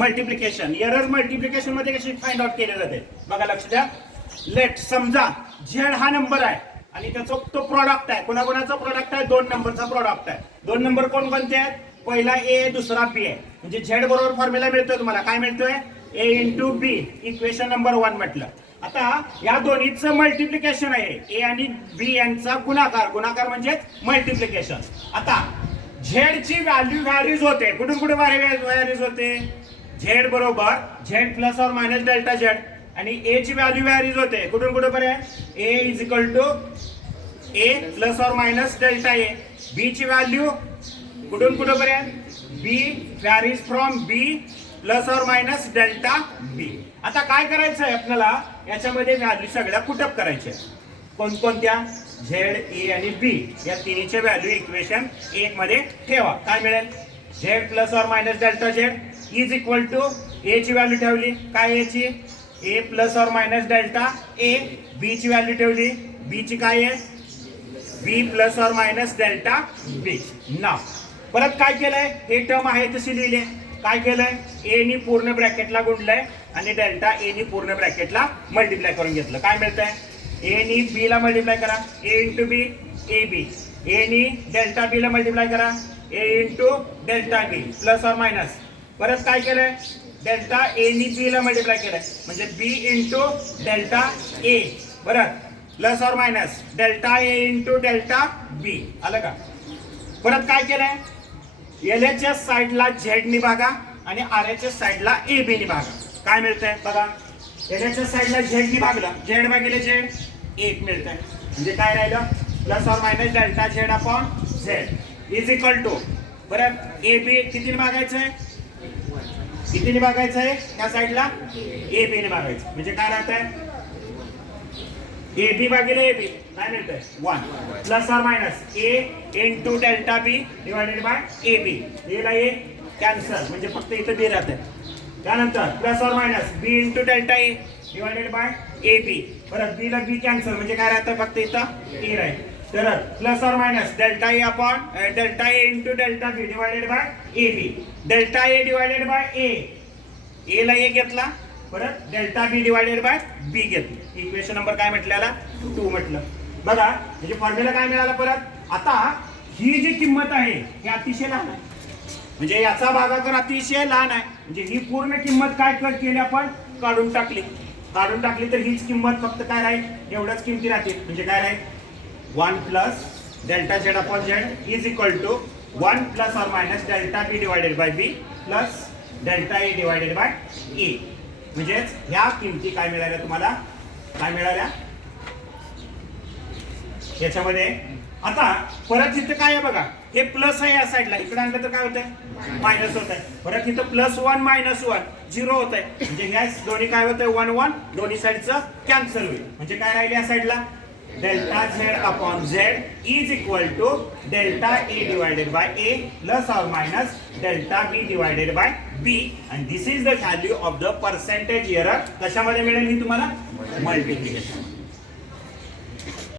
Multiplication. Error multiplication मध्ये कशी find out केले जाते बघा, लक्ष द्या. लेट समजा झेड हा नंबर आहे आणि त्याचा तो प्रॉडक्ट आहे. कोणाकोणाचा प्रॉडक्ट आहे? 2 नंबरचा प्रॉडक्ट आहे. 2 नंबर कोणकोणते आहेत? पहिला ए, दुसरा बी आहे. म्हणजे झेड बरोबर फॉर्म्युला मिळतोय तुम्हाला. काय मिळतोय? ए इंटू बी. इक्वेशन नंबर 1 म्हटलं. आता या दोन्हीचं मल्टिप्लिकेशन आहे, ए आणि बी यांचा गुणाकार. गुणाकार म्हणजे मल्टिप्लिकेशन. आता झेड ची व्हॅल्यू व्हॅरीज होते. कुठून कुठे व्हॅरीज होते? झेड बरोबर झेड प्लस और मायनस डेल्टा झेड. आणि ए ची व्हॅल्यू व्हॅरीज होते. कुठून कुठे पर्यंत? A is equal to A plus और मायनस डेल्टा ए. बी ची व्हॅल्यू कुठून कुठे पर्यंत? B varies from B plus और मायनस डेल्टा बी. आता काय करायचं आहे आपल्याला? याच्यामध्ये व्हॅल्यू सगळ्या पुटअप करायच्या. कोणकोणत्या? झेड, ए आणि बी या तिन्हीचे व्हॅल्यू इक्वेशन 1 मध्ये ठेवा. काय मिळेल? झेड प्लस और minus delta Z is equal to A ची व्हॅल्यू ठेवली. काय ए ची? ए प्लस और मायनस डेल्टा ए. बी ची व्हॅल्यू ठेवली. बी ची काय आहे? बी प्लस और मायनस डेल्टा बी. ना परत काय केलंय? हे टर्म आहे तशी लिहिले. काय केलंय? ए नी पूर्ण ब्रॅकेटला गुणलंय आणि डेल्टा ए नी पूर्ण ब्रॅकेटला मल्टिप्लाय करून घेतलं. काय मिळतंय? ए नी बी ला मल्टिप्लाय करा. ए इंटू बी ए बी. ए नी डेल्टा बी ला मल्टिप्लाय करा. ए into delta B plus or minus. परत काय केलंय? डेल्टा ए नी बी ला मल्टिप्लाय केलंय म्हणजे बी इंटू डेल्टा ए. परत प्लस और minus delta A into delta बी. आलं का? परत काय केलंय? एल च्या साईडला झेड नी भागा आणि आर च्या साईडला ए बी नी भागा. काय मिळतंय बघा? एल च्या साईडला झेड नी भागला. झेड भागिले झेड 1 मिळतंय. म्हणजे काय राहिलं? प्लस और minus delta Z upon Z is equal to. परत ए बी कितीने भागायचंय? कितीने भागायचंय? त्या साईडला ए बी ने भागायचं. म्हणजे काय राहत आहे? ए बी भागिले ए बी काय मिळतंय? 1 प्लस और minus A into delta B divided by A B. एला ए कॅन्सल म्हणजे फक्त इथं बी राहते. त्यानंतर प्लस और minus B into delta A divided by A B. परत बी ला बी कॅन्सल म्हणजे काय राहतं? फक्त इथं ए राहील. तर प्लस और minus delta A upon delta A into delta B divided by A B. Delta A divided by A. A ला ए घेतला. परत delta B divided by B घेतली. इक्वेशन नंबर काय म्हटल्याला? 2 म्हटलं. बघा म्हणजे फॉर्म्युला काय मिळाला परत? आता ही जी किंमत आहे ही अतिशय लहान आहे. म्हणजे याचा भागाकार अतिशय लहान आहे. म्हणजे ही पूर्ण किंमत काय केली आपण? काढून टाकली. काढून टाकली तर हीच किंमत फक्त काय राहील? एवढ्याच किमती राहतील. म्हणजे काय राहील? 1 plus delta Z upon Z is equal to 1 plus और minus delta B divided by B plus delta A divided by A. म्हणजेच ह्या किमती काय मिळाल्या तुम्हाला? काय मिळाल्या याच्यामध्ये? आता परत इथं काय आहे बघा, हे प्लस आहे या साईडला. इकडे आणलं तर काय होतंय? मायनस होत आहे. परत इथं प्लस 1 मायनस 1 0 होत आहे. म्हणजे ह्या दोन्ही काय होत आहे? 1 1 दोन्ही साईडचं कॅन्सल होईल. म्हणजे काय राहील या साईडला? Delta Z upon Z is equal to delta A divided by A plus और minus delta B divided by B. And this is the value of the percentage error. कशामध्ये मिळेल ही तुम्हाला? मल्टिप्लिकेशन.